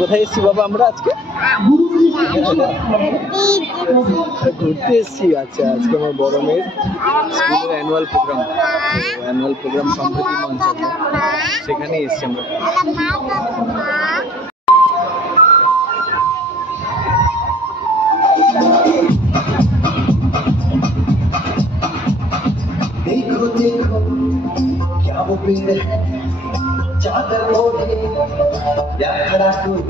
কোথায় এসেছি বাবা আমরা আজকে? ঘুরতে এসেছি। আচ্ছা, আজকে আমার বড় মেয়ের স্কুলের অ্যানুয়াল প্রোগ্রাম সম্প্রতি মঞ্চ আছে, সেখানে এসেছি আমরা। देखो देखो क्या वो पेड़ है चादर ओढ़े या खड़ा कोई।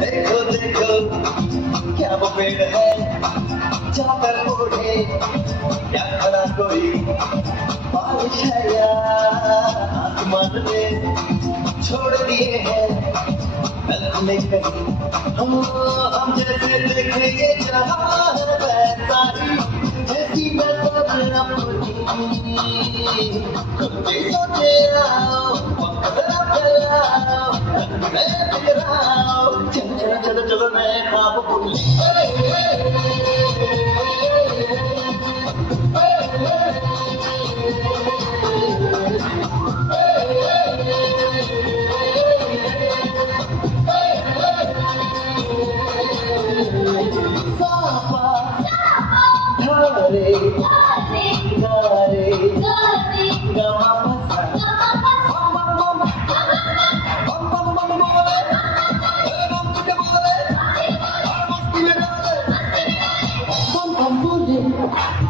देखो देखो क्या वो पेड़ है चादर ओढ़े या खड़ा कोई। बारिश है या आसमान में छोड़ दिए हैं में कहीं हम जैसे देखे ये जहां वैसा ही ऐसी नजर अपनी खुद भी सोचे आओ वक्त फैलाओ मैं बिखराओ चलो चलो चलो चलो मैं ख्वाब भूली।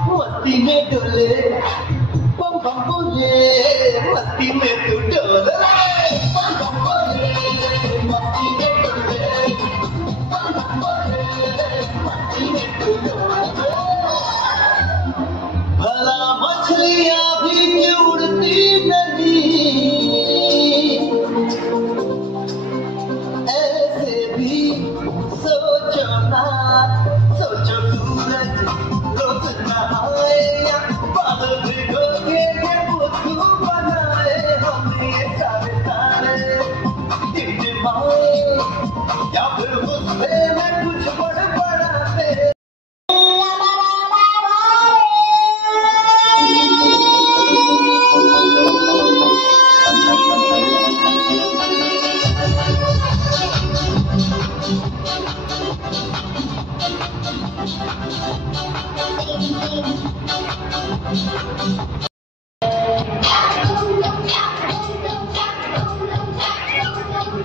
मस्ती में डोले बम बम बोले मस्ती में तू डोले बम बम बोले मस्ती में डोले बम बम बोले मस्ती में तू डोले। भला मछलियां भी क्यों उड़ती नहीं ऐसे भी सोचो ना सोचो सूरज रोज नहाए या बादल भिगोके ये बुद्धू बनाए हमने ये सारे तारे टिमटिमाए या फिर गुस्से में कुछ बड़बड़ाते।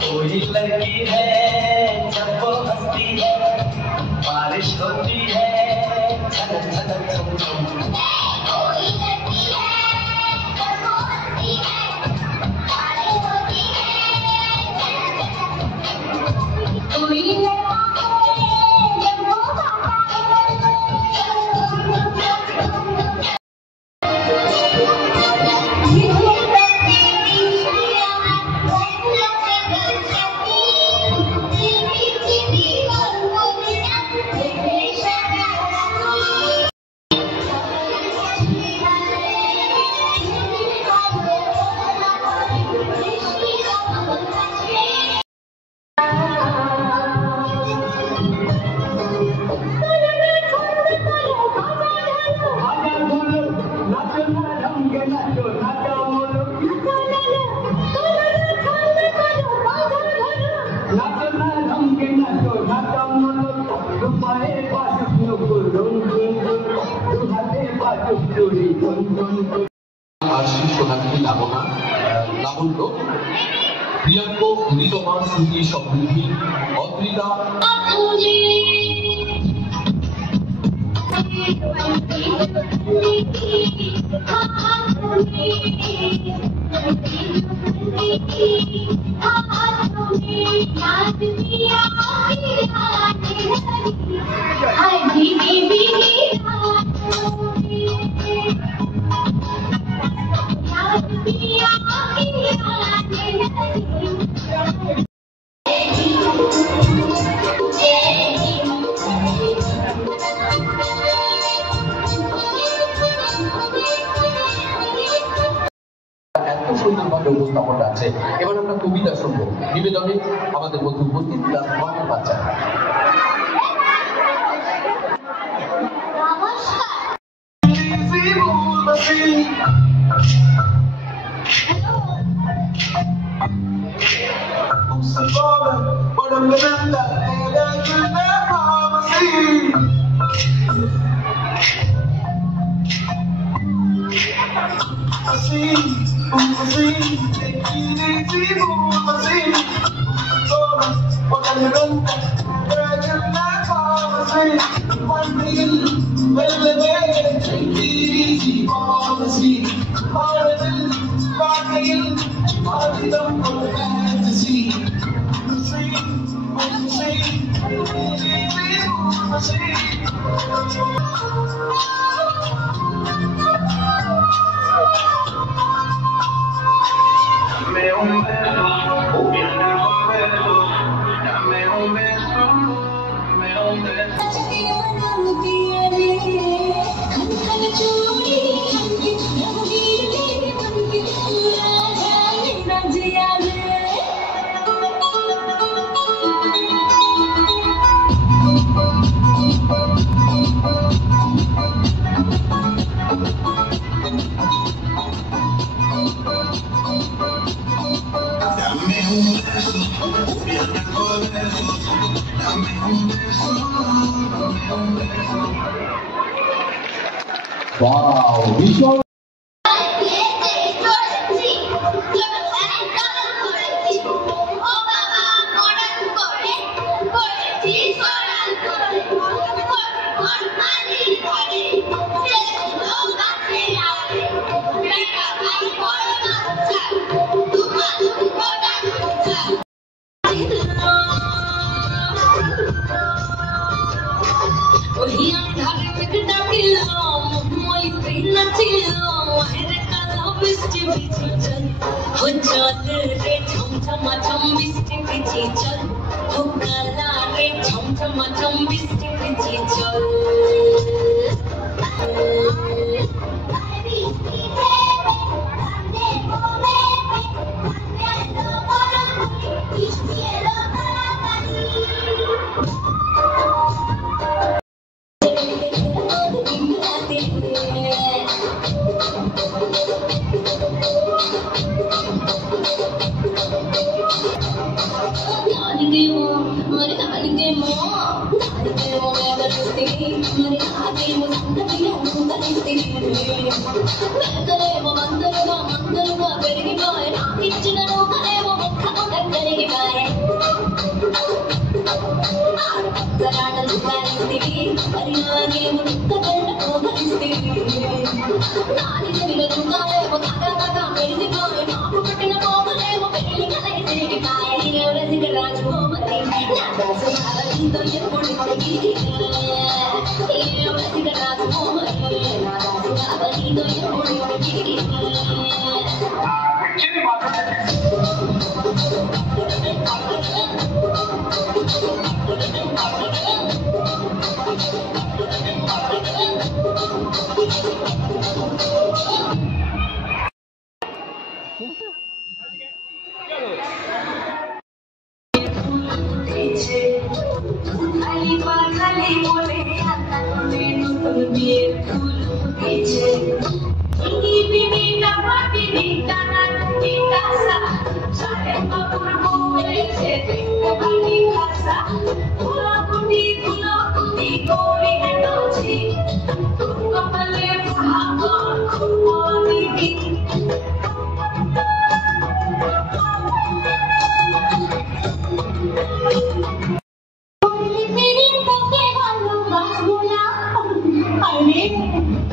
कोई लड़की है जब वो हंसती है बारिश होती है झलक झलक झुम झुम। कोई लड़की है जब वो हंसती है बारिश होती है कोई लड़का है जब वो লাবণ্য প্রিয়াঙ্ক নিতমা সুখী সমৃদ্ধি অদ্রিতা সুন্দরভাবে উপস্থাপন আছে। এবার আমরা কবিতা শুনবো। নিবেদনে আমাদের মধ্যে উপস্থিত বাচ্চা। but I'm gonna let you never see. Take it easy, move, but I'm gonna let you never see. One thing, well, take it easy, policy. I don't want to see. Dame un beso, dame un beso, dame un beso. Wow, visual. I mean,